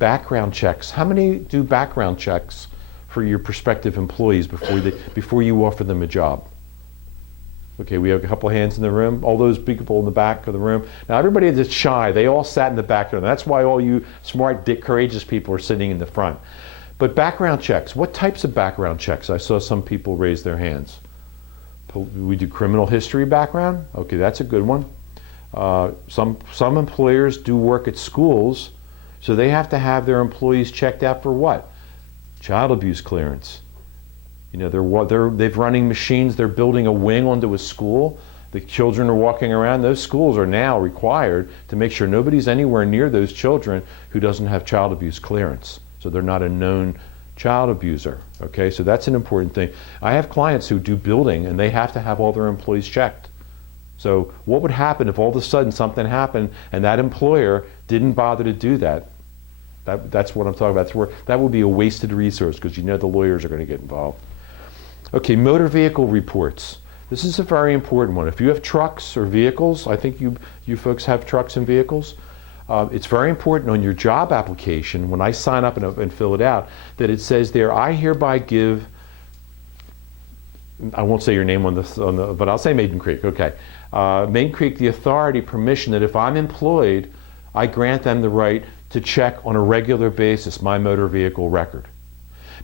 Background checks. How many do background checks for your prospective employees before you offer them a job? Okay, we have a couple of hands in the room. All those people in the back of the room. Now everybody that's shy, they all sat in the back there. That's why all you smart, courageous people are sitting in the front. But background checks, what types of background checks? I saw some people raise their hands. We do criminal history background. Okay, that's a good one. Some employers do work at schools, so they have to have their employees checked out for what? Child abuse clearance. You know, they've running machines, they're building a wing onto a school. The children are walking around. Those schools are now required to make sure nobody's anywhere near those children who doesn't have child abuse clearance. So they're not a known child abuser. Okay, so that's an important thing. I have clients who do building and they have to have all their employees checked. So what would happen if all of a sudden something happened and that employer didn't bother to do that? That's what I'm talking about. That would be a wasted resource because you know the lawyers are going to get involved. Okay, motor vehicle reports. This is a very important one. If you have trucks or vehicles, I think you folks have trucks and vehicles, it's very important on your job application, when I sign up and fill it out, that it says there, I hereby give, I won't say your name but I'll say Maiden Creek, okay. Maiden Creek, the authority, permission that if I'm employed, I grant them the right to check on a regular basis my motor vehicle record.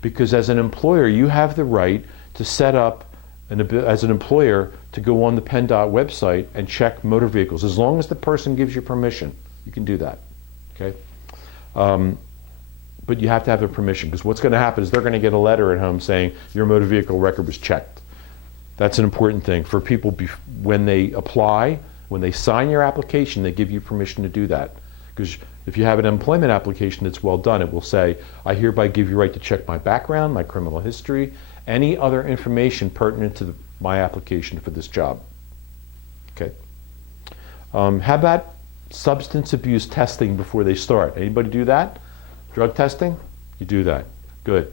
Because as an employer, you have the right to set up, as an employer, to go on the PennDOT website and check motor vehicles. As long as the person gives you permission, you can do that, okay? But you have to have their permission, because what's going to happen is they're going to get a letter at home saying your motor vehicle record was checked. That's an important thing for people when they apply, when they sign your application, they give you permission to do that. Because if you have an employment application that's well done, it will say, I hereby give you right to check my background, my criminal history, any other information pertinent to my application for this job. Okay. How about substance abuse testing before they start? Anybody do that? Drug testing? You do that. Good.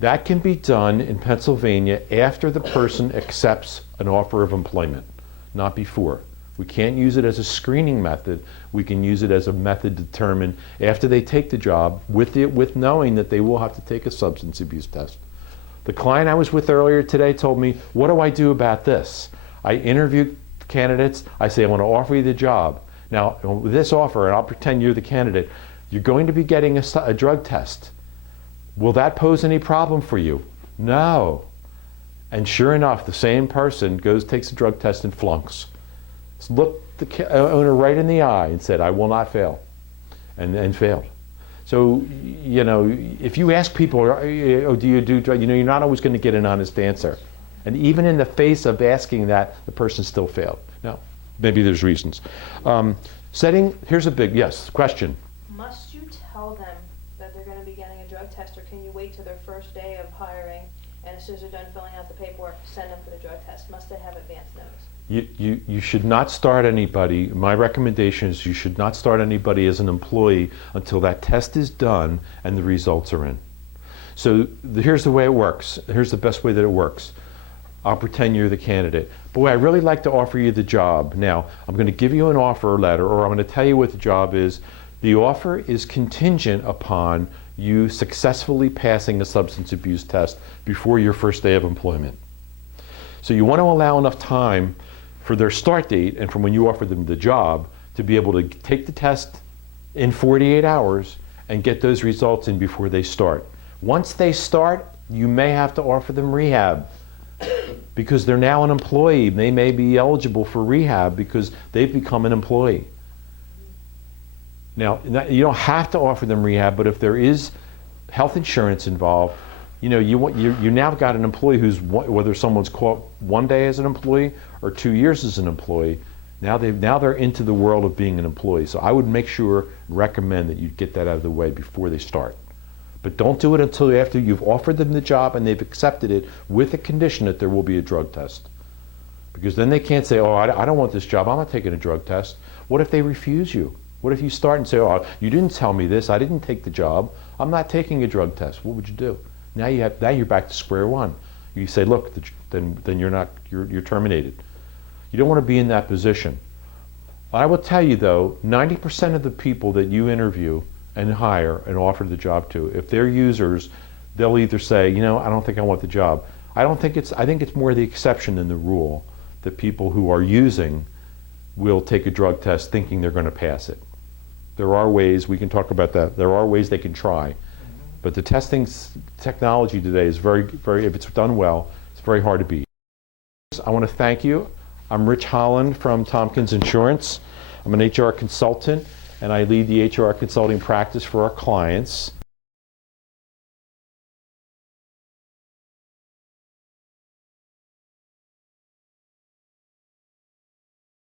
That can be done in Pennsylvania after the person accepts an offer of employment, not before. We can't use it as a screening method. We can use it as a method to determine after they take the job, with knowing that they will have to take a substance abuse test. The client I was with earlier today told me, what do I do about this? I interview candidates. I say, I want to offer you the job. Now, with this offer, and I'll pretend you're the candidate, you're going to be getting a drug test. Will that pose any problem for you? No. And sure enough, the same person takes a drug test and flunks. Looked the owner right in the eye and said, I will not fail, and failed. So, you know, if you ask people, oh, do you do drugs? You know, you're not always going to get an honest answer. And even in the face of asking that, the person still failed. Now, maybe there's reasons. Here's a big, yes, question. Must you tell them that they're going to be getting a drug test, or can you wait till their first day of hiring, and as soon as they're done filling out the paperwork, send them for the drug test? Must they have advance notice? You should not start anybody. My recommendation is you should not start anybody as an employee until that test is done and the results are in. So here's the way it works. Here's the best way that it works. I'll pretend you're the candidate. Boy, I really like to offer you the job. Now, I'm going to give you an offer letter, or I'm going to tell you what the job is. The offer is contingent upon you successfully passing a substance abuse test before your first day of employment. So you want to allow enough time for their start date and from when you offer them the job to be able to take the test in 48 hours and get those results in before they start. Once they start, you may have to offer them rehab because they're now an employee. They may be eligible for rehab because they've become an employee. Now, you don't have to offer them rehab, but if there is health insurance involved, you know, you now got an employee who's, whether someone's caught 1 day as an employee or 2 years as an employee, now they're into the world of being an employee. So I would make sure, recommend that you get that out of the way before they start. But don't do it until after you've offered them the job and they've accepted it with a condition that there will be a drug test. Because then they can't say, oh, I don't want this job, I'm not taking a drug test. What if they refuse you? What if you start and say, oh, you didn't tell me this, I didn't take the job, I'm not taking a drug test. What would you do? Now you're back to square one. You say, look, then you're terminated. You don't want to be in that position. I will tell you though, 90% of the people that you interview and hire and offer the job to. If they're users, they'll either say, you know, I don't think I want the job. I think it's more the exception than the rule that people who are using will take a drug test thinking they're going to pass it. There are ways, we can talk about that, there are ways they can try. But the testing technology today is very, if it's done well, it's very hard to beat. I want to thank you. I'm Rich Holland from Tompkins Insurance. I'm an HR consultant, and I lead the HR consulting practice for our clients.